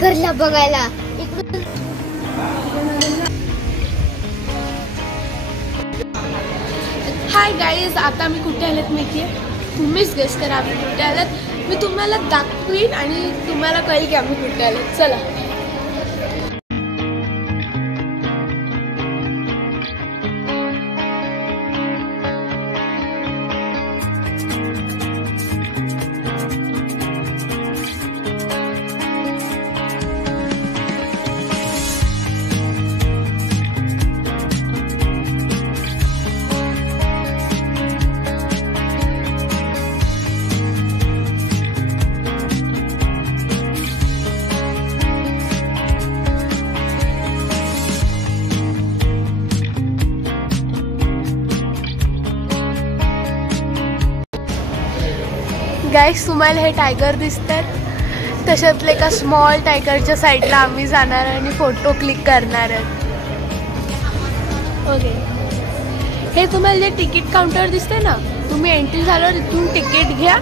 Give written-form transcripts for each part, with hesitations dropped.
टायगरला बघायला. Hi guys, आता मी कुठे आलेत माहिती आहे? तुम्हीच गेस करा आम्ही कुठे आलेत. मी तुम्हाला दाखवीन आणि तुम्हाला कळेल की आम्ही कुठे आलेत. चला. गाईस, तुम्हाला हे टायगर दिसतात, तशातले एका स्मॉल टायगरच्या साईडला आम्ही जाणार आणि फोटो क्लिक करणार आहेत. ओके, हे तुम्हाला जे तिकीट काउंटर दिसते ना, तुम्ही एंट्री झाल्यावर इथून तिकीट घ्या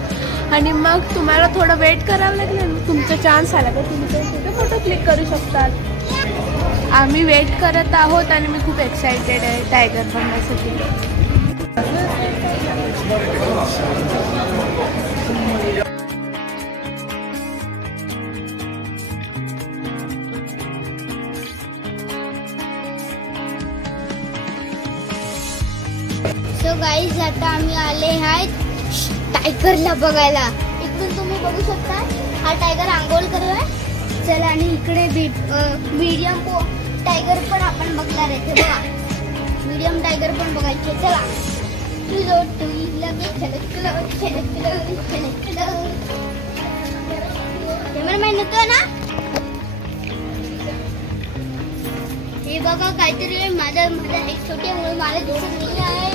आणि मग तुम्हाला थोडं वेट करावं लागेल आणि तुमचा चान्स आला तर तुम्ही तिथे फोटो क्लिक करू शकतात. आम्ही वेट करत आहोत आणि मी खूप एक्सायटेड आहे टायगर बघण्यासाठी. सो गाईज, आता आम्ही आले आहेत टायगरला बघायला. इकडून तुम्ही बघू शकता हा टायगर आंघोळ करतोय. चला, आणि इकडे मीडियम टायगर पण आपण बघणार आहे. बघा, मीडियम टायगर पण बघायचे. चला. कॅमेरामॅन येतोय ना? हे बघा, काहीतरी माझ्या एक छोटे मुलं मला दिसत नाही आहे.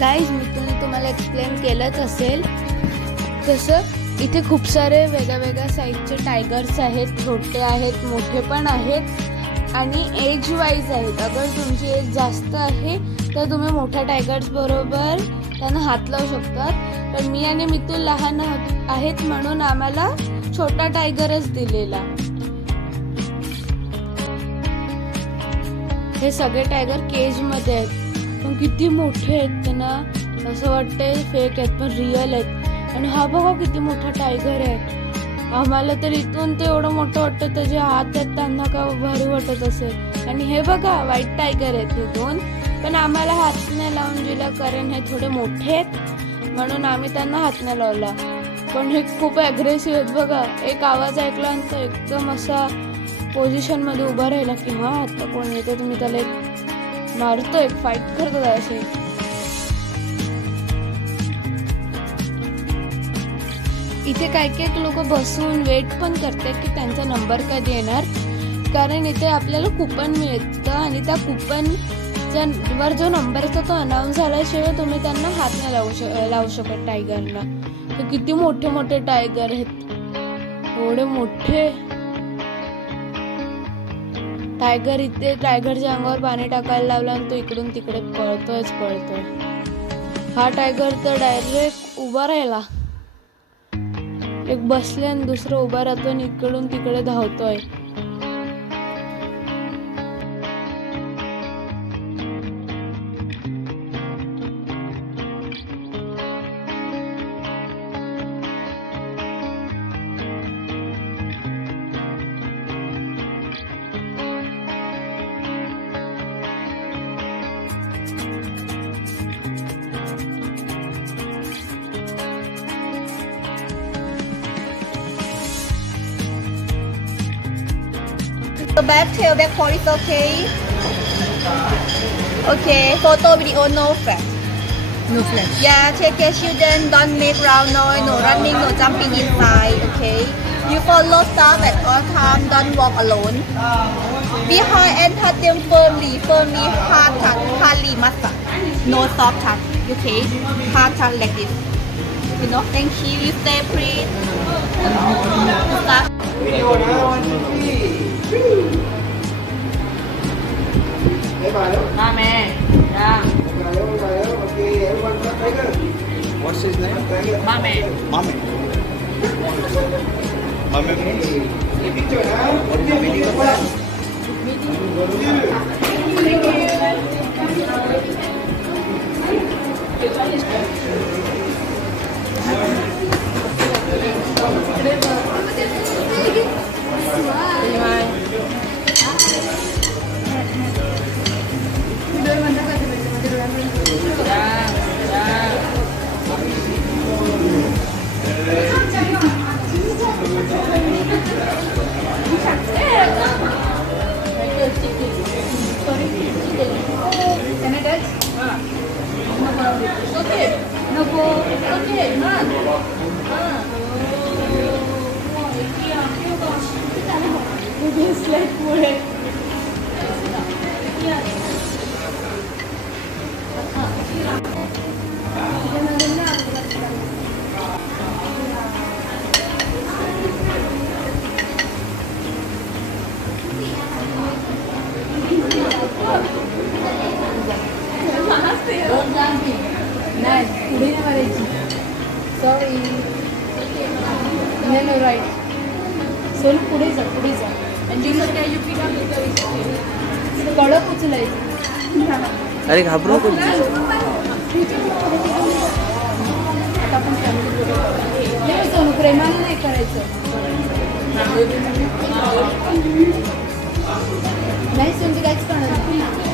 गाईज, मी तुम्हाला एक्सप्लेन केलंच असेल तसं इथे खूप सारे वेगळ्या साईजचे टायगर्स आहेत. छोटे आहेत, मोठे पण आहेत आणि एज वाईज आहेत. अगर तुमची एज जास्त आहे तर तुम्ही मोठ्या टायगर्स बरोबर त्यांना हात लावू शकतात. पण मी आणि मितुल लहान आहेत म्हणून आम्हाला छोटा टायगरच दिलेला. हे सगळे टायगर केज मध्ये आहेत, पण किती मोठे आहेत. त्यांना असं वाटतंय फेक आहेत पण रिअल आहेत. आणि हा बघा किती मोठा टायगर आहे. आम्हाला तर इथून ते एवढं मोठं वाटतं, त्याचे हात आहेत त्यांना का भारी वाटत असेल. आणि हे बघा, व्हाईट टायगर आहेत हे दोन, पण आम्हाला हात नाही लावून दिला कारण हे थोडे मोठे आहेत म्हणून आम्ही त्यांना हात नाही लावला. पण हे खूप अग्रेसिव्ह आहेत. बघा, एक आवाज ऐकला आणि तो एकदम असा पोझिशन मध्ये उभा राहिला की हा आता कोण येते, तुम्ही त्याला एक मारतो, एक फाईट करतो असे. इथे काही लोक बसून वेट पण करतात की त्यांचा नंबर कधी येणार, कारण इथे आपल्याला कुपन मिळतं आणि त्या कुपन वर जो नंबर असतो तो अनाऊन्स झाल्याशिवाय तुम्ही त्यांना हात नाही लावू शकत टायगरना. तर किती मोठे मोठे टायगर आहेत, एवढे मोठे टायगर. इथे टायगरच्या अंगावर पाणी टाकायला लावलं आणि तो इकडून तिकडे पळतोय. हा टायगर तर डायरेक्ट उभा राहिला, एक बसले आणि दुसरं उभा राहतो आणि इकडून तिकडे धावतोय. Back tail, back 40 is okay. Okay, photo video no flash. No flash. Yeah, take care children, don't make loud noise, no running, no jumping inside, okay? You follow staff at all time, don't walk alone. Behind and touch them firmly, hard touch, hardly massage. No soft touch, okay? Hard touch like this. You know, thank you, you stay please. Stop. What's his name? Mame. Mame. Mame means? What is the meaning of that? Sorry. नाही right. Soul पुढे जा. कडक उचलायचं. अरे घाबरू नको. आता आपण सोनू प्रेमाने नाही करायचं. नाही सोनू काहीच करणार.